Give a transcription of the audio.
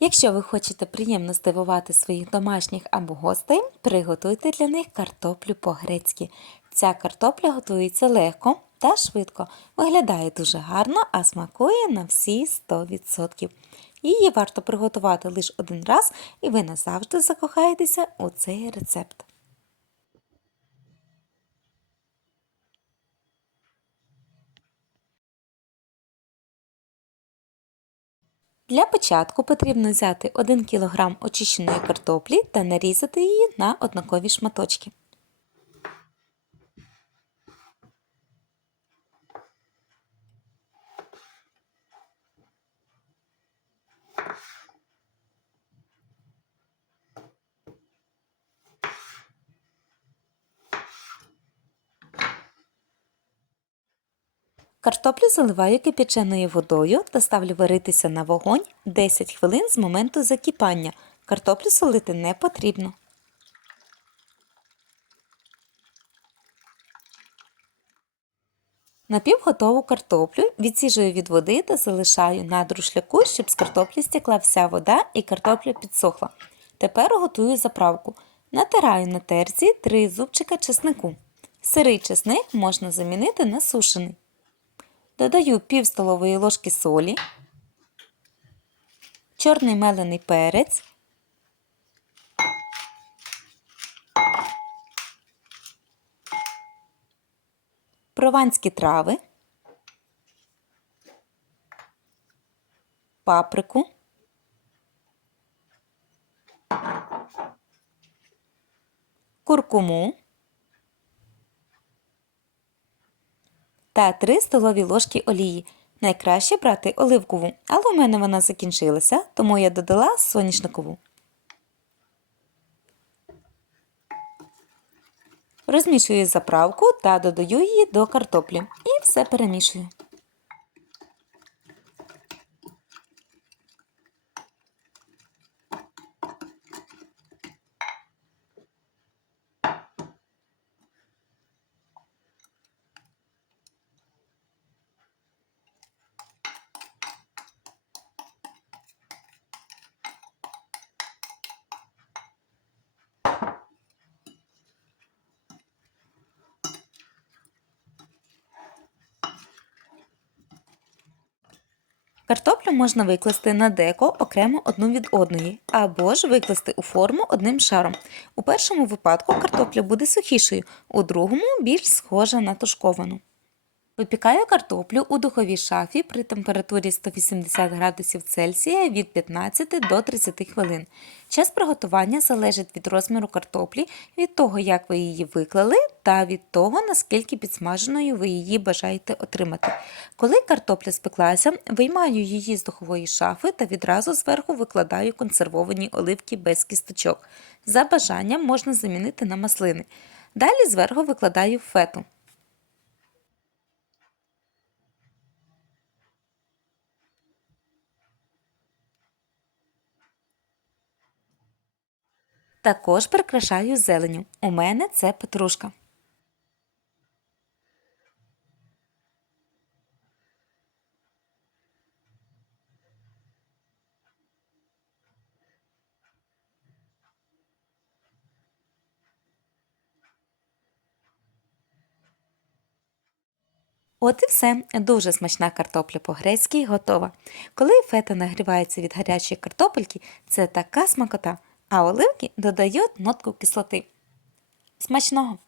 Якщо ви хочете приємно здивувати своїх домашніх або гостей, приготуйте для них картоплю по-грецьки. Ця картопля готується легко та швидко, виглядає дуже гарно, а смакує на всі 100%. Її варто приготувати лише один раз, і ви назавжди закохаєтеся у цей рецепт. Для початку потрібно взяти 1 кг очищеної картоплі та нарізати її на однакові шматочки. Картоплю заливаю кипяченою водою та ставлю варитися на вогонь 10 хвилин з моменту закипання. Картоплю солити не потрібно. Напівготову картоплю відсіжую від води та залишаю на друшляку, щоб з картоплі стекла вся вода і картопля підсохла. Тепер готую заправку. Натираю на терці 3 зубчика чеснику. Сирий чесник можна замінити на сушений. Додаю пів столової ложки солі, чорний мелений перець, прованські трави, паприку, куркуму та 3 столові ложки олії. Найкраще брати оливкову, але у мене вона закінчилася, тому я додала соняшникову. Розмішую заправку та додаю її до картоплі і все перемішую. Картоплю можна викласти на деко окремо одну від одної, або ж викласти у форму одним шаром. У першому випадку картопля буде сухішою, у другому більш схожа на тушковану. Випікаю картоплю у духовій шафі при температурі 180 градусів Цельсія від 15 до 30 хвилин. Час приготування залежить від розміру картоплі, від того, як ви її виклали, та від того, наскільки підсмаженою ви її бажаєте отримати. Коли картопля спеклася, виймаю її з духової шафи та відразу зверху викладаю консервовані оливки без кісточок. За бажанням можна замінити на маслини. Далі зверху викладаю фету. Також прикрашаю зеленю. У мене це петрушка. От і все. Дуже смачна картопля по-грецьки готова. Коли фета нагрівається від гарячої картопельки, це така смакота а оливки додають нотку кислоти. Смачного!